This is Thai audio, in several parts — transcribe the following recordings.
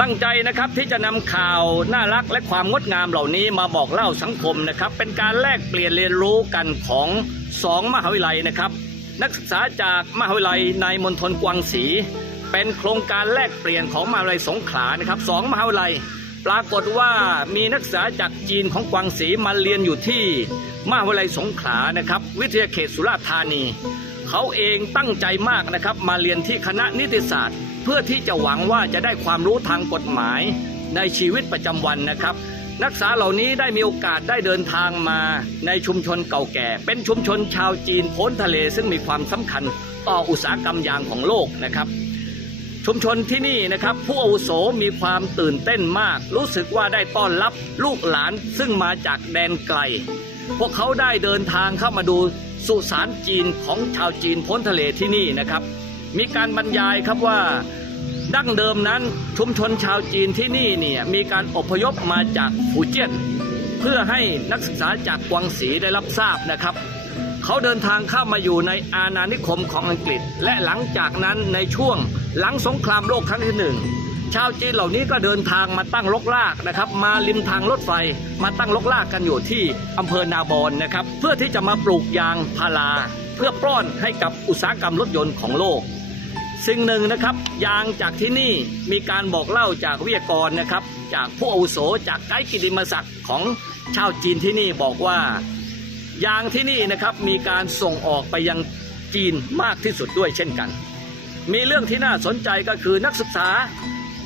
ตั้งใจนะครับที่จะนำข่าวน่ารักและความงดงามเหล่านี้มาบอกเล่าสังคมนะครับ เป็นการแลกเปลี่ยนเรียนรู้กันของสองมหาวิทยาลัยนะครับ นักศึกษาจากมหาวิทยาลัยในมณฑลกวางศรีเป็นโครงการแลกเปลี่ยนของมหาวิทยาลัยสงขลานะครับสองมหาวิทยาลัย ปรากฏว่ามีนักศึกษาจากจีนของกวางศรีมาเรียนอยู่ที่มหาวิทยาลัยสงขลานะครับ วิทยาเขตสุราษฎร์ธานี เขาเองตั้งใจมากนะครับ มาเรียนที่คณะนิติศาสตร์ เพื่อที่จะหวังว่าจะได้ความรู้ทางกฎหมาย ในชีวิตประจำวันนะครับ นักศึกษาเหล่านี้ได้มีโอกาสได้เดินทางมาในชุมชนเก่าแก่ เป็นชุมชนชาวจีนพ้นทะเล ซึ่งมีความสำคัญต่ออุตสาหกรรมยางของโลกนะครับชุมชนที่นี่นะครับผู้อาวุโสมีความตื่นเต้นมาก รู้สึกว่าได้ต้อนรับลูกหลานซึ่งมาจากแดนไกล พวกเขาได้เดินทางเข้ามาดู สุสานจีนของชาวจีนพ้นทะเลที่นี่นะครับ มีการบรรยายครับว่าดั้งเดิมนั้นชุมชนชาวจีนที่นี่เนี่ยมีการอพยพมาจากฟูเจียน เพื่อให้นักศึกษาจากกวางสีได้รับทราบนะครับ เขาเดินทางเข้ามาอยู่ในอาณานิคมของอังกฤษ และหลังจากนั้นในช่วงหลังสงครามโลกครั้งที่หนึ่ง ชาวจีนเหล่านี้ก็เดินทางมาตั้งรกรากนะครับ มาริมทางรถไฟ มาตั้งรกรากกันอยู่ที่อำเภอนาบอนนะครับ เพื่อที่จะมาปลูกยางพารา เพื่อป้อนให้กับอุตสาหกรรมรถยนต์ของโลก สิ่งหนึ่งนะครับ ยางจากที่นี่มีการบอกเล่าจากวิทยากรนะครับ จากผู้อาวุโสจากไกด์กิติมศักดิ์ของชาวจีนที่นี่บอกว่ายางที่นี่นะครับมีการส่งออกไปยังจีนมากที่สุดด้วยเช่นกัน มีเรื่องที่น่าสนใจก็คือนักศึกษา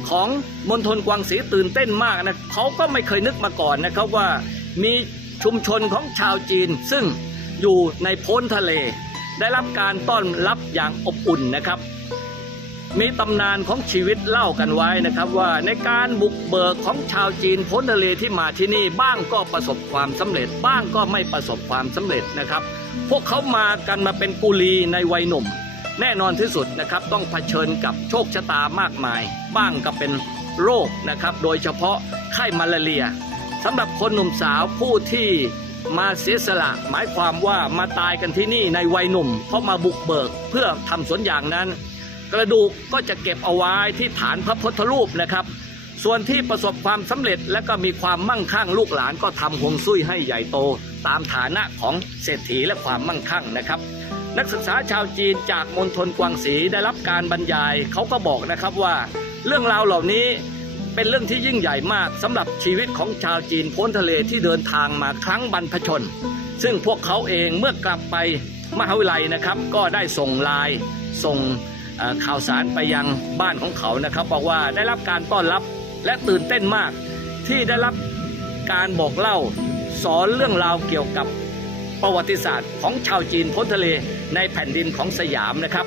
ของมณฑลกวางศรีตื่นเต้นมากนะเขาก็ไม่เคยนึกมาก่อนนะครับว่ามีชุมชนของชาวจีน ซึ่งอยู่ในพ้นทะเล ได้รับการต้อนรับอย่างอบอุ่นนะครับ มีตำนานของชีวิตเล่ากันไว้นะครับว่าในการบุกเบิกของชาวจีนพ้นทะเลที่มาที่นี่บ้างก็ประสบความสำเร็จ บ้างก็ไม่ประสบความสำเร็จนะครับ พวกเขามากันมาเป็นกุลีในวัยหนุ่ม แน่นอนที่สุดนะครับต้องเผชิญกับโชคชะตามากมาย บ้างก็เป็นโรคนะครับ โดยเฉพาะไข้มาลาเรียสำหรับคนหนุ่มสาวผู้ที่มาเสียสละหมายความว่ามาตายกันที่นี่ในวัยหนุ่ม เพราะมาบุกเบิกเพื่อทำสวนอย่างนั้น กระดูกก็จะเก็บเอาไว้ที่ฐานพระพุทธรูปนะครับ ส่วนที่ประสบความสำเร็จและก็มีความมั่งคั่งลูกหลานก็ทำฮวงซุยให้ใหญ่โต ตามฐานะของเศรษฐีและความมั่งคั่งนะครับ นักศึกษาชาวจีนจากมณฑลกวางสีได้รับการบรรยาย เขาก็บอกนะครับว่า เรื่องราวเหล่านี้เป็นเรื่องที่ยิ่งใหญ่มากสำหรับชีวิตของชาวจีนพ้นทะเลที่เดินทางมาครั้งบรรพชน ซึ่งพวกเขาเองเมื่อกลับไปมหาวิทยาลัยนะครับ ก็ได้ส่งลน์ส่งข่าวสารไปยังบ้านของเขานะครับ บอกว่าได้รับการต้อนรับและตื่นเต้นมาก ที่ได้รับการบอกเล่า สอนเรื่องราวเกี่ยวกับประวัติศาสตร์ของชาวจีนพ้นทะเล ในแผ่นดินของสยามนะครับ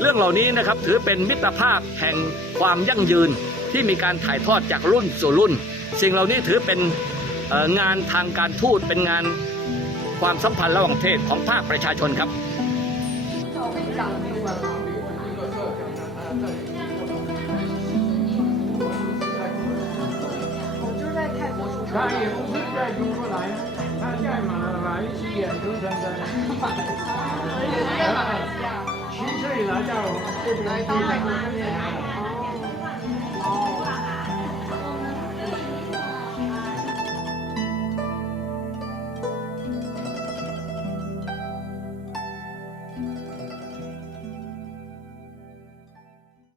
เรื่องเหล่านี้นะครับถือเป็นมิตรภาพแห่งความยั่งยืนที่มีการถ่ายทอดจากรุ่นสู่รุ่น สิ่งเหล่านี้ถือเป็นเอ่องานทางการทูตเป็นงานความสัมพันธ์ระหว่างประเทศของภาคประชาชนครับ 我就是在泰国出生他的。也不是在中国来，他在马来西亚出生的， 来吧青春有来